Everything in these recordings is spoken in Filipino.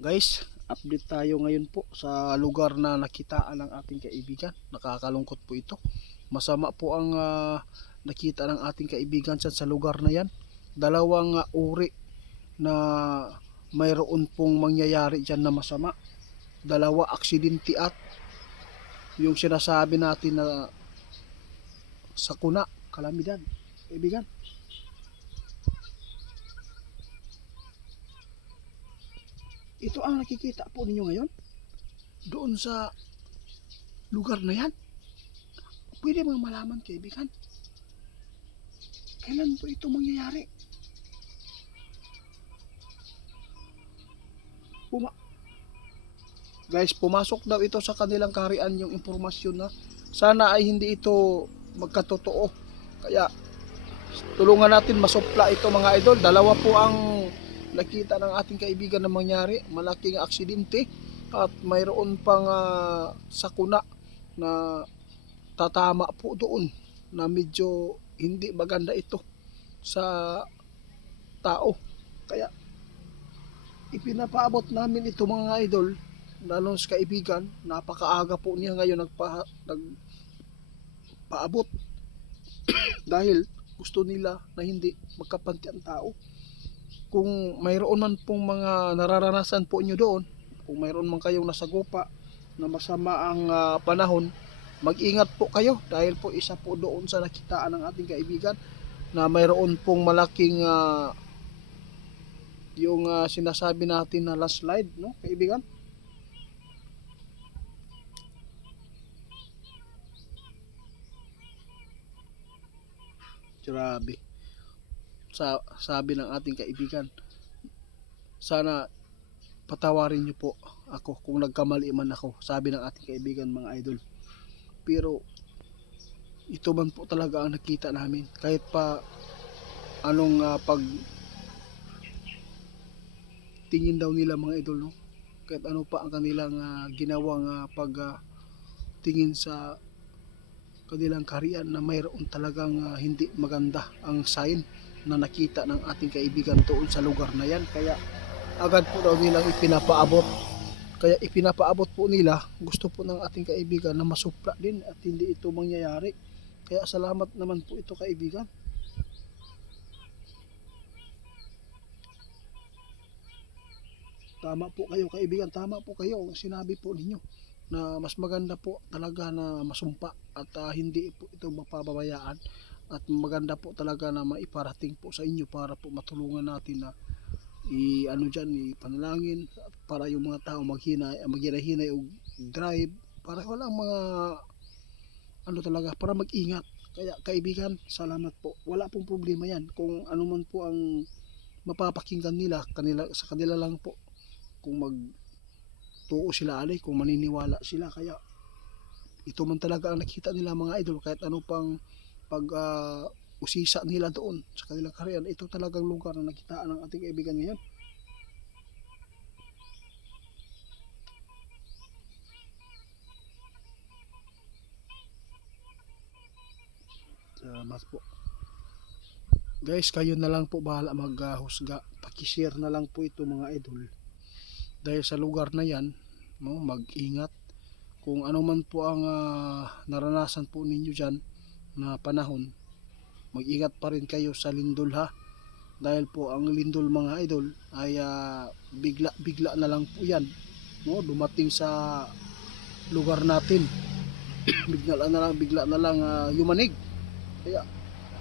Guys, update tayo ngayon po sa lugar na nakitaan ng ating kaibigan. Nakakalungkot po ito. Masama po ang nakita ng ating kaibigan sa lugar na yan. Dalawang uri na mayroon pong mangyayari dyan na masama. Dalawa aksidente at yung sinasabi natin na sakuna, kalamidad. Kaibigan, ito ang nakikita po ninyo ngayon doon sa lugar na yan. Pwede mga malaman, kaibigan, kailan po ito mangyayari? Guys, pumasok daw ito sa kanilang kaharian yung impormasyon na sana ay hindi ito magkatotoo. Kaya tulungan natin masupla ito mga idol. Dalawa po ang nakita ng ating kaibigan na mangyari. Malaking aksidente at mayroon pang sakuna na tatama po doon na medyo hindi maganda ito sa tao. Kaya ipinapaabot namin ito mga idol, lalo sa kaibigan. Napakaaga po niya ngayon nagpaabot dahil gusto nila na hindi magkapanti ang tao. Kung mayroon man pong mga nararanasan po nyo doon, kung mayroon man kayong nasagupa na masama ang panahon, mag-ingat po kayo dahil po isa po doon sa nakitaan ng ating kaibigan na mayroon pong malaking yung sinasabi natin na landslide, no kaibigan? Grabe. Sabi ng ating kaibigan, sana patawarin niyo po ako kung nagkamali man ako, sabi ng ating kaibigan mga idol. Pero ito man po talaga ang nakita namin. Kahit pa anong pag tingin daw nila mga idol, no? Kahit ano pa ang kanilang ginawang pag tingin sa kanilang kaharian na mayroon talagang hindi maganda ang sign na nakita ng ating kaibigan doon sa lugar na yan. Kaya agad po daw nilang ipinapaabot. Kaya ipinapaabot po nila, gusto po ng ating kaibigan na masupla din at hindi ito mangyayari. Kaya salamat naman po ito kaibigan. Tama po kayo kaibigan, tama po kayo. Sinabi po ninyo na mas maganda po talaga na masumpa at hindi po ito mapababayaan. At maganda po talaga na maiparating po sa inyo para po matulungan natin na ano dyan, ipanalangin para yung mga tao maghinay o drive para walang mga ano talaga, para mag-ingat. Kaya kaibigan, salamat po. Wala pong problema yan kung ano man po ang mapapakinggan nila, sa kanila lang po kung magtuo sila alay, kung maniniwala sila. Kaya ito man talaga ang nakita nila mga idol, kahit ano pang pag usisa nila doon sa kanilang kaharian, ito talagang lugar na nakitaan ng ating kaibigan ngayon. Salamat po. Guys, kayo na lang po bahala maghusga. Pakishare na lang po ito mga idol. Dahil sa lugar na yan, no, mag-ingat. Kung ano man po ang naranasan po ninyo dyan na panahon, mag-ingat pa rin kayo sa lindol ha. Dahil po ang lindol mga idol ay bigla na lang po yan, no, dumating sa lugar natin. bigla na lang yumanig. Kaya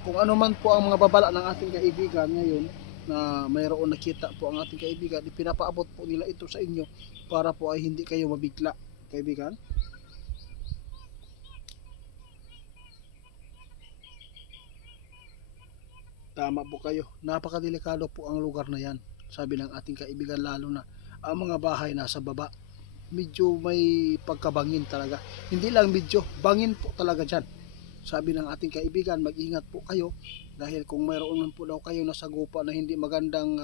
kung ano man po ang mga babala ng ating kaibigan ngayon na mayroon nakita po ang ating kaibigan, ipinapaabot po nila ito sa inyo para po ay hindi kayo mabigla kaibigan. Tama po kayo, napakadelikado po ang lugar na yan, sabi ng ating kaibigan, lalo na ang mga bahay nasa baba. Medyo may pagkabangin talaga, hindi lang medyo, bangin po talaga dyan. Sabi ng ating kaibigan, mag-ingat po kayo dahil kung mayroon man po daw kayo nasagupa na hindi magandang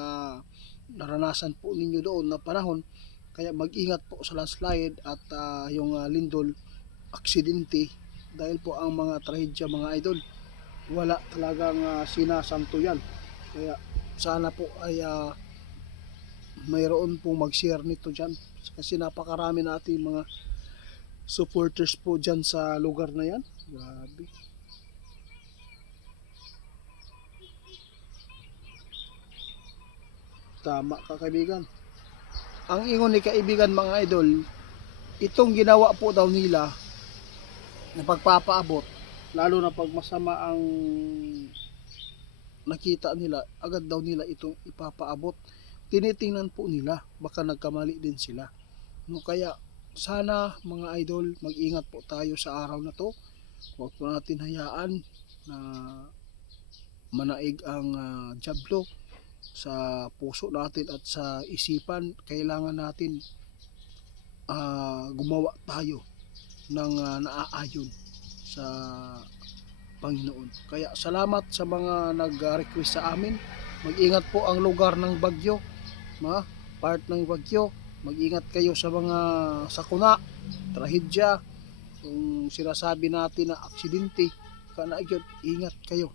naranasan po ninyo doon na panahon, kaya mag-ingat po sa landslide at yung lindol, aksidente, dahil po ang mga trahedya mga idol, wala talagang sinasanto yan. Kaya sana po ay mayroon pong mag-share nito dyan. Kasi napakarami natin mga supporters po dyan sa lugar na yan. Grabe. Tama ka kaibigan. Ang ingon ni kaibigan mga idol, itong ginawa po daw nila na pagpapaabot, lalo na pag masama ang nakita nila, agad daw nila itong ipapaabot. Tinitingnan po nila, baka nagkamali din sila. No, kaya sana mga idol, mag-ingat po tayo sa araw na to. Huwag po natin hayaan na manaig ang jablo sa puso natin at sa isipan. Kailangan natin gumawa tayo ng naaayon sa Panginoon. Kaya salamat sa mga nag-request sa amin. Mag-ingat po ang lugar ng bagyo, part ng bagyo. Mag-ingat kayo sa mga sakuna, trahedya, kung sinasabi natin na aksidente, ingat kayo.